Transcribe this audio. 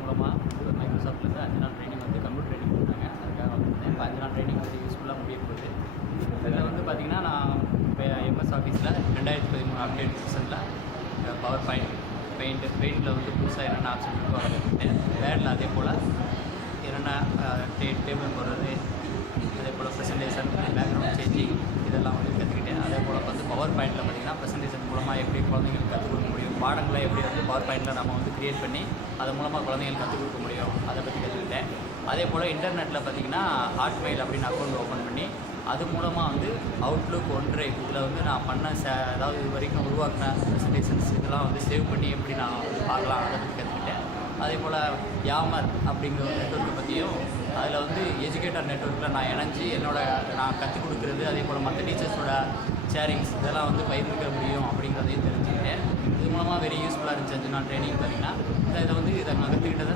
மூலமாக வந்து மைக்ரோசாஃப்ட்லேருந்து 5 நாள் ட்ரைனிங் வந்து கம்ப்யூட்டர் ட்ரைனிங் கொடுத்தாங்க. அதுக்காக வந்திருந்தேன். இப்போ 5 நாள் ட்ரைனிங் வந்து யூஸ்ஃபுல்லாக முடிய போகுது. இதில் வந்து பார்த்திங்கன்னா நான் இப்போ எம்எஸ் ஆஃபீஸில் 2013 அப்டேட் செஷனில் பவர் பெயிண்டில் வந்து புதுசாக என்னென்ன ஆப்ஷன் இருக்கோ அதை கற்றுக்கிட்டேன். வேர்டில் அதே போல் என்னென்ன டேபிள் போடுறது, அதே போல் ப்ரெசன்டேஷன், பேக்ரவுண்ட் சேஞ்சிங் இதெல்லாம் வந்து கற்றுக்கிட்டேன். அதே போல் வந்து பவர் பாயிண்டில் பார்த்திங்கன்னா ப்ரெசன்டேஷன் மூலமாக எப்படி குழந்தைங்களுக்கு கற்றுக் கொடுக்க முடியும், பாடங்களை எப்படி வந்து பவர் பாயிண்டில் நம்ம வந்து க்ரியேட் பண்ணி அது மூலமாக குழந்தைங்களுக்கு கற்றுக் கொடுக்க முடியும், அதை பற்றி கற்றுக்கிட்டேன். அதே போல் இன்டர்நெட்டில் பார்த்திங்கன்னா ஹாட்மெயில் அப்படின்னு அக்கௌண்ட் ஓப்பன் பண்ணி அது மூலமாக வந்து அவுட்லுக் OneDrive இதில் வந்து நான் பண்ண அதாவது இது வரைக்கும் உருவாக்கின ப்ரெசன்டேஷன்ஸ் இதெல்லாம் வந்து சேவ் பண்ணி எப்படி நான் வந்து பார்க்கலாம் அதை பற்றி கற்றுக்கிட்டேன். அதே போல் யாமர் அப்படிங்கிற ஒரு நெட்வொர்க்கை பற்றியும் அதில் வந்து எஜுகேட்டர் நெட்வொர்க்கில் நான் இணைஞ்சி நான் கற்றுக் கொடுக்குறது, அதே போல் மற்ற டீச்சர்ஸோட ஷேரிங்ஸ் இதெல்லாம் வந்து பகிர்ந்துக்க முடியும் அப்படிங்கிறதையும் தெரிஞ்சுக்கிட்டேன். இது மூலமாக வெரி யூஸ்ஃபுல்லாக இருந்துச்சு 5 நாள் ட்ரைனிங் பார்த்திங்கன்னா. இதை நான் கற்றுக்கிட்டதை